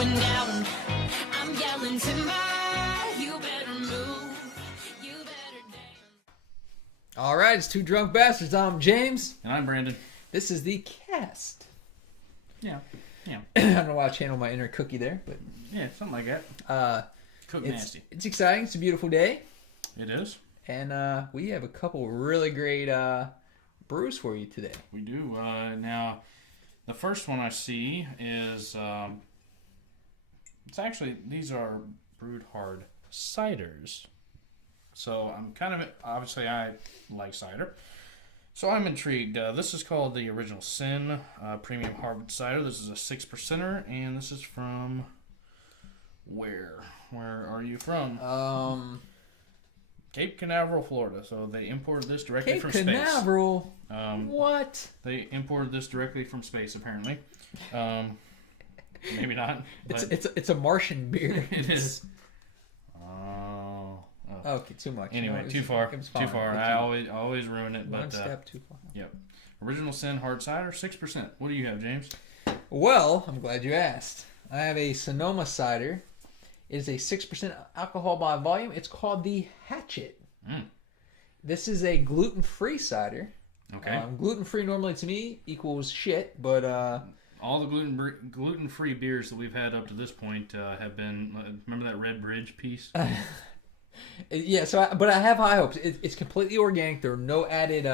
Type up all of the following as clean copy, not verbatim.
going down. I'm yelling timber. You better move. You better dance. All right, it's Two Drunk Bastards. I'm James. And I'm Brandon. This is the cast. Yeah. I don't know why I channeled my inner cookie there, but Yeah, something like that. Cook nasty. it's exciting. It's a beautiful day, It is. and we have a couple really great brews for you today. We do. Now, the first one I see is it's actually, these are brewed hard ciders. So I'm kind of, obviously I like cider. So I'm intrigued. This is called the Original Sin Premium Hard Cider. This is a 6%er, and this is from where? Where are you from? Cape Canaveral, Florida. So they imported this directly Cape from Canaveral. space. What? They imported this directly from space, apparently. Maybe not. But It's a Martian beer. it is. Okay, too much. Anyway, No, too far. it was Too fine. far. I always ruin it. One But step too far. yep. Original Sin Hard Cider, 6%. What do you have, James? Well, I'm glad you asked. I have a Sonoma cider. It is a 6% alcohol by volume. It's called the Hatchet. This is a gluten-free cider. Okay. Gluten-free normally to me equals shit, but All the gluten-free beers that we've had up to this point have been. Remember that Red Bridge piece? yeah. But I have high hopes. It's completely organic. There are no added,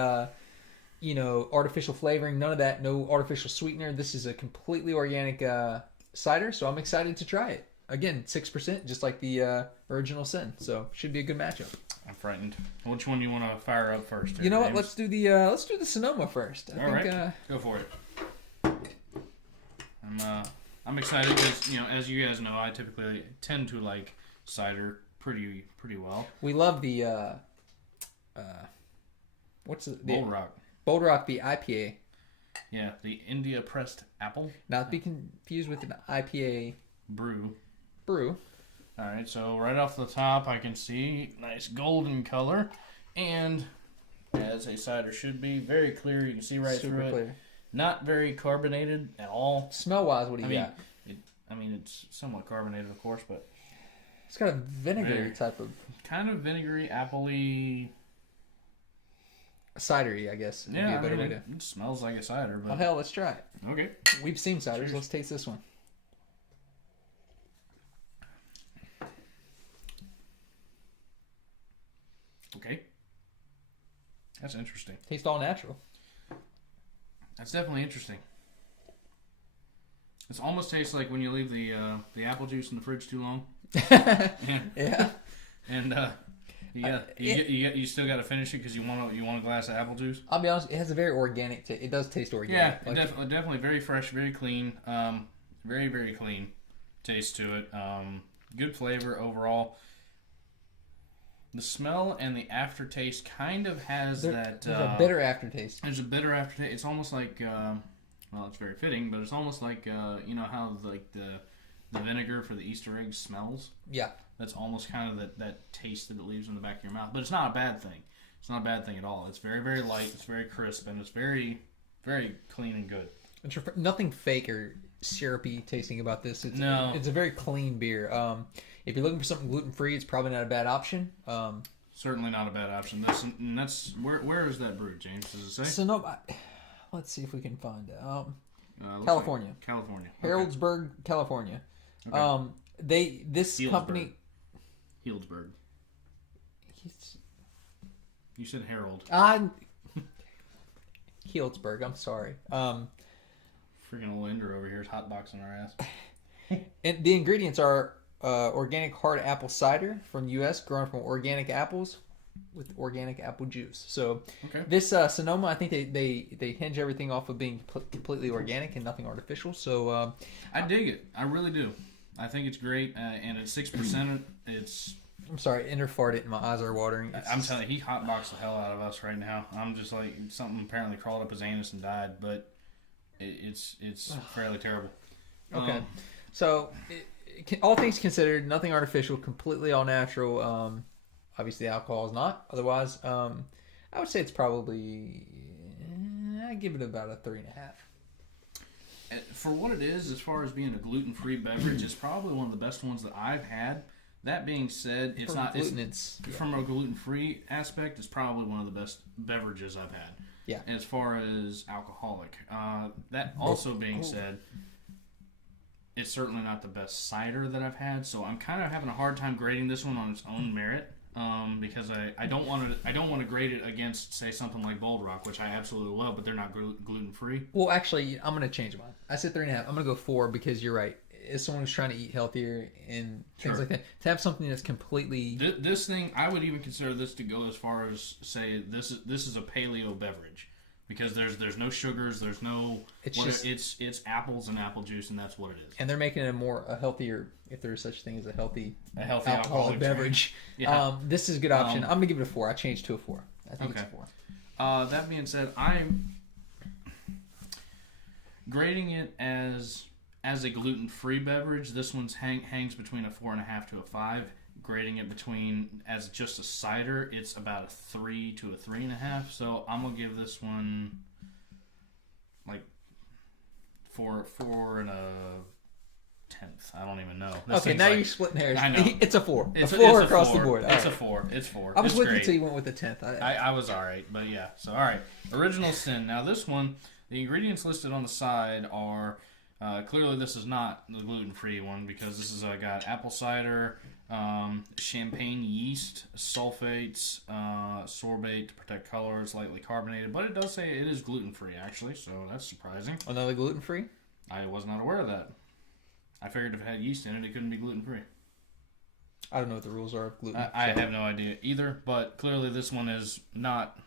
artificial flavoring. None of that. No artificial sweetener. This is a completely organic cider, so I'm excited to try it. Again, 6%, just like the Original Sin. So should be a good matchup. I'm frightened. Which one do you want to fire up first? You know what? James? Let's do the Sonoma first. All right. Go for it. I'm excited because as you guys know, I typically tend to like cider pretty well. We love the Bold Rock. Bold Rock, the IPA. Yeah, the India pressed apple. Not to be confused with an IPA brew. brew. All right, so right off the top, I can see nice golden color, and as a cider should be, very clear. You can see right Super through clear. it. Not very carbonated at all. Smell wise, what do you got? It's somewhat carbonated, of course, but It's got a vinegar type of kind of vinegary, appley. cidery, I guess. Would be a better way to. It smells like a cider, but Oh hell, let's try it. okay. We've seen ciders. Cheers. Let's taste this one. Okay. That's interesting. Tastes all natural. That's definitely interesting. It almost tastes like when you leave the apple juice in the fridge too long. Yeah. And you still got to finish it because you want a glass of apple juice. I'll be honest. It has a very organic taste. It does taste organic. Yeah, definitely very fresh, very clean, very very clean taste to it. Good flavor overall. The smell and the aftertaste kind of has that. There's a bitter aftertaste. There's a bitter aftertaste. It's almost like, well, it's very fitting, but it's almost like, how like the vinegar for the Easter eggs smells. Yeah. That's almost kind of that taste that it leaves in the back of your mouth. But it's not a bad thing. It's not a bad thing at all. It's very, very light. It's very crisp, and it's very, very clean and good. Nothing fake or syrupy tasting about this. It's a very clean beer. If you're looking for something gluten free, it's probably not a bad option. Certainly not a bad option. That's where is that brewed, James? Does it say? Sonoma. Let's see if we can find it. Looks California. like California. Okay. Harrodsburg, California. Okay. This Healdsburg. company. Healdsburg. You said Harold. Healdsburg. I'm sorry. Freaking old Ender over here is hotboxing our ass. And the ingredients are organic hard apple cider from U.S. grown from organic apples with organic apple juice. So this Sonoma, I think they hinge everything off of being completely organic and nothing artificial. So I dig it. I really do. I think it's great, and at 6%, it's. I'm sorry, Ender farted and my eyes are watering. I'm telling you, he hotboxed the hell out of us right now. I'm just like, something apparently crawled up his anus and died, but it's fairly terrible. Okay, so all things considered, nothing artificial, completely all natural. Obviously, alcohol is not. Otherwise, I would say it's probably. I give it about a 3.5. For what it is, as far as being a gluten-free beverage, it's probably one of the best ones that I've had. That being said, it's From not gluten, from a gluten-free aspect. It's probably one of the best beverages I've had. Yeah. As far as alcoholic, that also being said, it's certainly not the best cider that I've had. So I'm kind of having a hard time grading this one on its own merit. Because I don't want to grade it against, say, something like Bold Rock, which I absolutely love, but they're not gluten free. Well, actually, I'm gonna change mine. I said 3.5. I'm gonna go 4 because you're right. As someone who's trying to eat healthier and things like that, to have something that's completely This thing, I would even consider this to go as far as say this is a paleo beverage. Because there's no sugars, there's no it's apples and apple juice, and that's what it is. And they're making it a healthier, if there is such thing as a healthy alcoholic beverage. Yeah. This is a good option. I'm gonna give it a 4. I changed to a 4. I think it's a 4. That being said, I'm grading it as a gluten-free beverage. This one's hangs between a 4.5 to a 5. Grading it between as just a cider, it's about a 3 to a 3.5. So I'm gonna give this one like 4 and a 10th. I don't even know. Okay, now you're splitting hairs. I know. It's a 4. It's a 4 it's across a 4. the board. It's a 4. It's 4. I was it's with great. you until you went with the 10th. I was all right, but yeah. So all right, original sin. Now this one, the ingredients listed on the side are clearly this is not the gluten-free one because this is got apple cider, champagne yeast, sulfates, sorbate to protect color. It's lightly carbonated, but it does say it is gluten-free actually, so that's surprising. Another gluten-free? I was not aware of that. I figured if it had yeast in it, it couldn't be gluten-free. I don't know what the rules are of gluten. I have no idea either, but clearly this one is not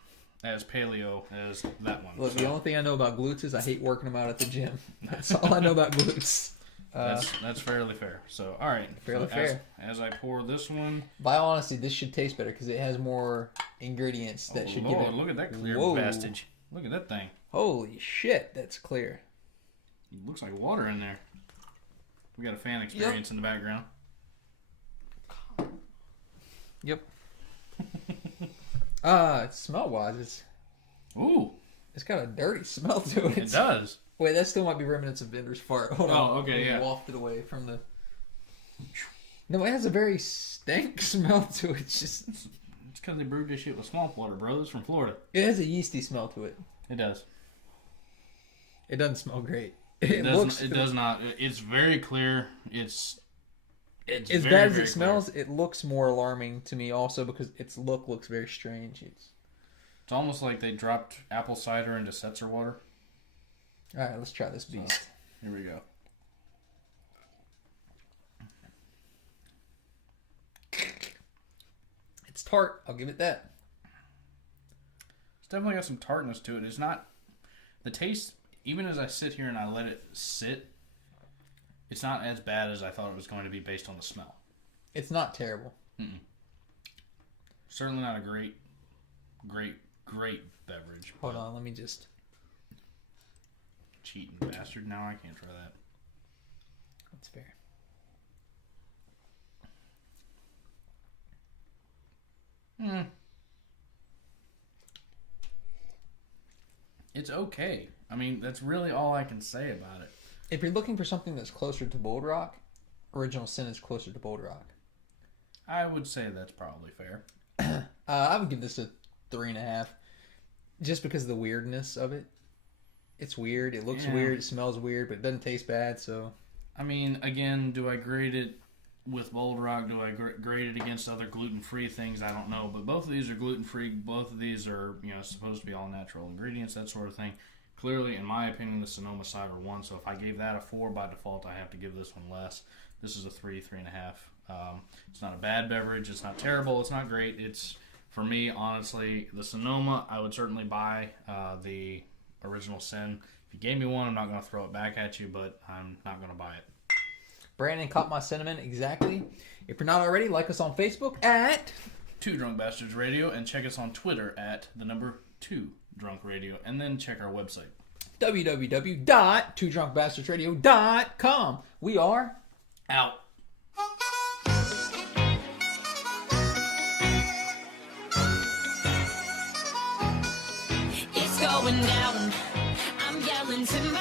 as paleo as that one. Look, the only thing I know about glutes is I hate working them out at the gym. That's all I know about glutes. That's fairly fair. So, all right. Fairly fair. As I pour this one. By honesty, this should taste better because it has more ingredients that should give it. Look at that clear bastage. Look at that thing. Holy shit, that's clear. It looks like water in there. We got a fan experience in the background. Yep. Smell-wise, it's got a dirty smell to it. It does. Wait, that still might be remnants of Bender's fart. Hold on. Okay, yeah. Wafted away from the... No, it has a very stank smell to it. It's because they brewed this shit with swamp water, bro. It's from Florida. It has a yeasty smell to it. It does. It doesn't smell great. It does not. It's very clear. It's as very, bad as very it smells, it looks more alarming to me also because its look looks very strange. It's almost like they dropped apple cider into Setzer water. All right, let's try this beast. So, here we go. It's tart. I'll give it that. It's definitely got some tartness to it. It's not... The taste, even as I sit here and I let it sit, it's not as bad as I thought it was going to be based on the smell. It's not terrible. Certainly not a great beverage. Hold on, let me just... Cheating bastard. Now I can't try that. That's fair. It's okay. I mean, that's really all I can say about it. If you're looking for something that's closer to Bold Rock, Original Sin is closer to Bold Rock. I would say that's probably fair. I would give this a 3.5, just because of the weirdness of it. It's weird. It looks weird. It smells weird, but it doesn't taste bad. So, I mean, again, do I grade it with Bold Rock? Do I grade it against other gluten-free things? I don't know. But both of these are gluten-free. Both of these are, supposed to be all natural ingredients, that sort of thing. Clearly, in my opinion, the Sonoma Cider won. So if I gave that a 4 by default, I have to give this one less. This is a 3.5. It's not a bad beverage. It's not terrible. It's not great. It's, for me, honestly, the Sonoma, I would certainly buy the Original Sin. If you gave me one, I'm not going to throw it back at you, but I'm not going to buy it. Brandon caught my sentiment exactly. If you're not already, like us on Facebook at 2 Drunk Bastards Radio, and check us on Twitter at the number 2 Drunk Radio, and then check our website. www.twodrunkbastardsradio.com. We are out. It's going down. I'm yelling timber.